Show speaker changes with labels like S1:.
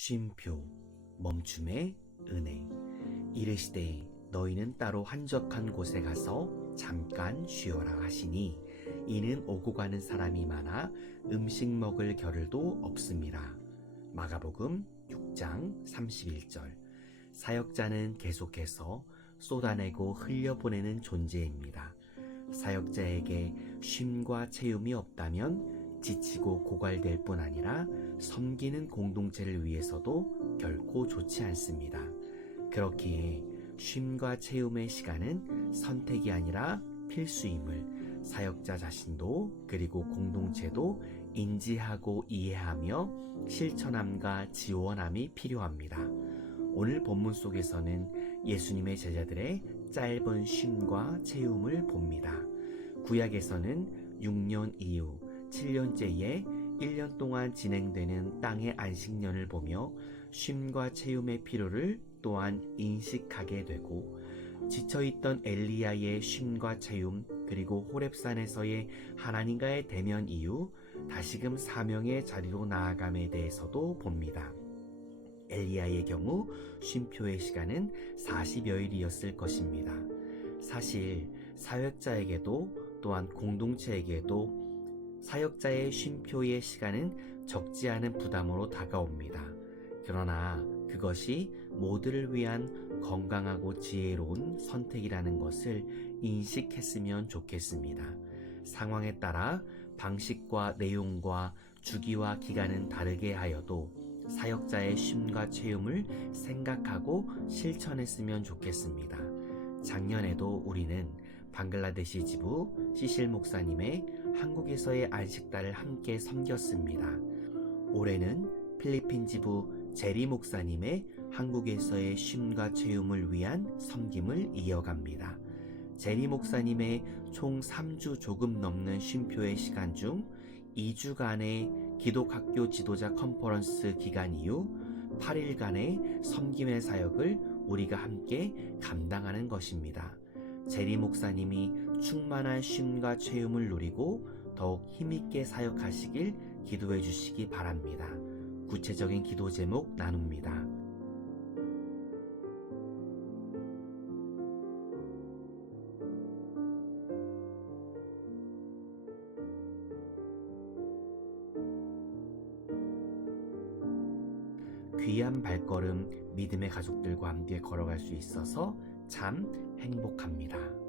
S1: 쉼표 멈춤의 은혜 이르시되 너희는 따로 한적한 곳에 가서 잠깐 쉬어라 하시니 이는 오고 가는 사람이 많아 음식 먹을 겨를도 없습니다. 마가복음 6장 31절 사역자는 계속해서 쏟아내고 흘려보내는 존재입니다. 사역자에게 쉼과 채움이 없다면 지치고 고갈될 뿐 아니라 섬기는 공동체를 위해서도 결코 좋지 않습니다. 그렇기에 쉼과 채움의 시간은 선택이 아니라 필수임을 사역자 자신도 그리고 공동체도 인지하고 이해하며 실천함과 지원함이 필요합니다. 오늘 본문 속에서는 예수님의 제자들의 짧은 쉼과 채움을 봅니다. 구약에서는 6년 이후 7년째에 1년 동안 진행되는 땅의 안식년을 보며 쉼과 채움의 필요를 또한 인식하게 되고 지쳐있던 엘리야의 쉼과 채움 그리고 호렙산에서의 하나님과의 대면 이후 다시금 사명의 자리로 나아감에 대해서도 봅니다. 엘리야의 경우 쉼표의 시간은 40여일이었을 것입니다. 사실 사역자에게도 또한 공동체에게도 사역자의 쉼표의 시간은 적지 않은 부담으로 다가옵니다. 그러나 그것이 모두를 위한 건강하고 지혜로운 선택이라는 것을 인식했으면 좋겠습니다. 상황에 따라 방식과 내용과 주기와 기간은 다르게 하여도 사역자의 쉼과 체험을 생각하고 실천했으면 좋겠습니다. 작년에도 우리는 방글라데시 지부 시실 목사님의 한국에서의 안식달을 함께 섬겼습니다. 올해는 필리핀 지부 제리 목사님의 한국에서의 쉼과 체험을 위한 섬김을 이어갑니다. 제리 목사님의 총 3주 조금 넘는 쉼표의 시간 중 2주간의 기독학교 지도자 컨퍼런스 기간 이후 8일간의 섬김의 사역을 우리가 함께 감당하는 것입니다. 제리 목사님이 충만한 쉼과 체험을 누리고 더욱 힘있게 사역하시길 기도해 주시기 바랍니다. 구체적인 기도 제목 나눕니다. 귀한 발걸음 믿음의 가족들과 함께 걸어갈 수 있어서 참 행복합니다.